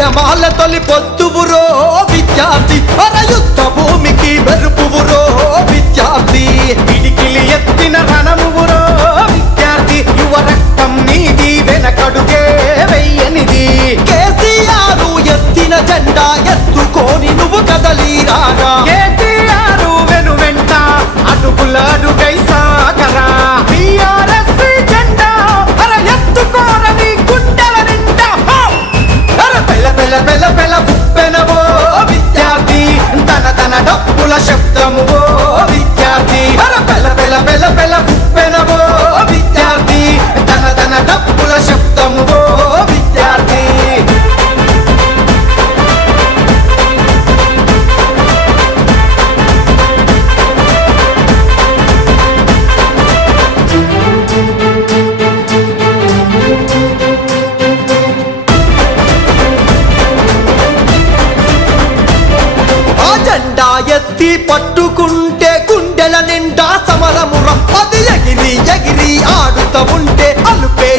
ఉద్యమాల తొలి పొద్దువురో విద్యార్థి యుద్ధ భూమికి మెరుపువురో విద్యార్థి పిడికిలి ఎత్తిన రణమువురో విద్యార్థి యువ రక్తం నీది వెనకడుగే వెయ్యనిది కేసీఆర్ ఎత్తిన జెండా ఎత్తుకొని నువ్వు కదలి రాగా కేటీఆర్ వెను వెంట అడుగుల అడుగై సాగరా టీఆర్ఎస్ జెండా ఎత్తుకోరని గుండెల నిండా బెల బెల బెల బెల ఉప్పెనవో విద్యార్థి తన తన డప్పుల శబ్దము విద్యార్థి బెల బెల బెల బెల ఉప్పెనవో విద్యార్థి తన తన డప్పుల శబ్దము విద్యార్థి జెండా ఎత్తి పట్టుకుంటే గుండెల నిండా సమరముర